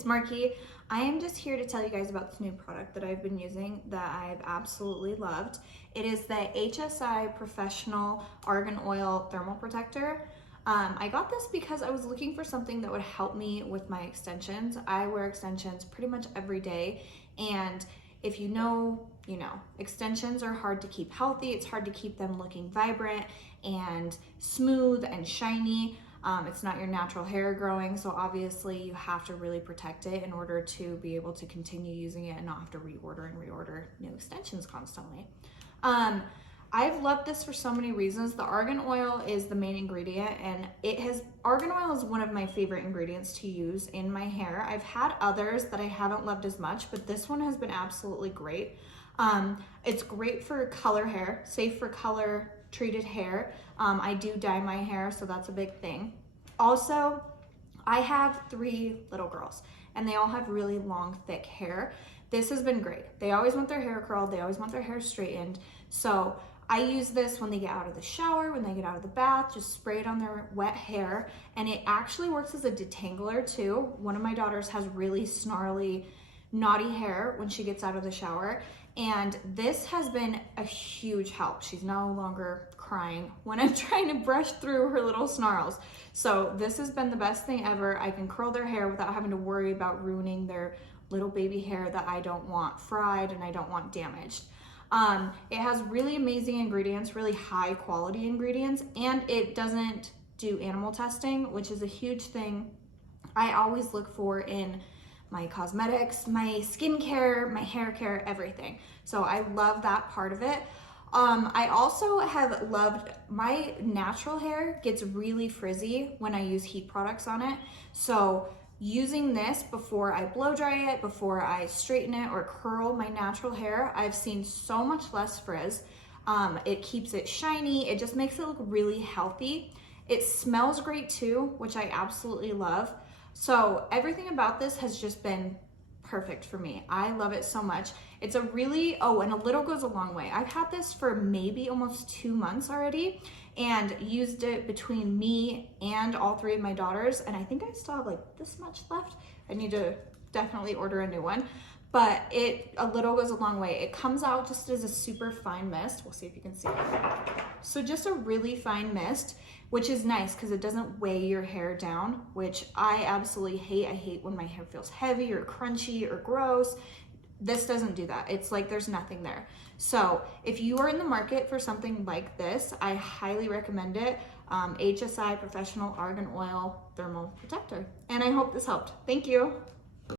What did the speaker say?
it's Marky. I am just here to tell you guys about this new product that I've been using that I've absolutely loved. It is the HSI Professional Argan Oil Thermal Protector. I got this because I was looking for something that would help me with my extensions. I wear extensions pretty much every day, and if you know, extensions are hard to keep healthy. It's hard to keep them looking vibrant and smooth and shiny. It's not your natural hair growing, so obviously you have to really protect it in order to be able to continue using it and not have to reorder new extensions constantly. I've loved this for so many reasons. The argan oil is the main ingredient, and argan oil is one of my favorite ingredients to use in my hair. I've had others that I haven't loved as much, but this one has been absolutely great. It's great for color hair, safe for color treated hair. I do dye my hair, so that's a big thing. Also, I have 3 little girls and they all have really long, thick hair. This has been great. They always want their hair curled. They always want their hair straightened. So I use this when they get out of the shower, when they get out of the bath, just spray it on their wet hair. And it actually works as a detangler too. One of my daughters has really snarly, knotty hair when she gets out of the shower. And this has been a huge help. She's no longer crying when I'm trying to brush through her little snarls. So this has been the best thing ever. I can curl their hair without having to worry about ruining their little baby hair that I don't want fried and I don't want damaged. It has really amazing ingredients, really high quality ingredients, and it doesn't do animal testing, which is a huge thing I always look for in my cosmetics, my skincare, my hair care, everything. So I love that part of it. I also have loved, my natural hair gets really frizzy when I use heat products on it. So using this before I blow dry it, before I straighten it or curl my natural hair, I've seen so much less frizz. It keeps it shiny. It just makes it look really healthy. It smells great too, which I absolutely love. So everything about this has just been perfect for me. I love it so much. It's a really, and a little goes a long way. I've had this for maybe almost 2 months already and used it between me and all 3 of my daughters. And I think I still have like this much left. I need to definitely order a new one, but a little goes a long way. It comes out just as a super fine mist. We'll see if you can see it. So just a really fine mist, which is nice because it doesn't weigh your hair down, which I absolutely hate. I hate when my hair feels heavy or crunchy or gross. This doesn't do that. It's like there's nothing there. So if you are in the market for something like this, I highly recommend it. HSI Professional Argan Oil Thermal Protector. And I hope this helped. Thank you.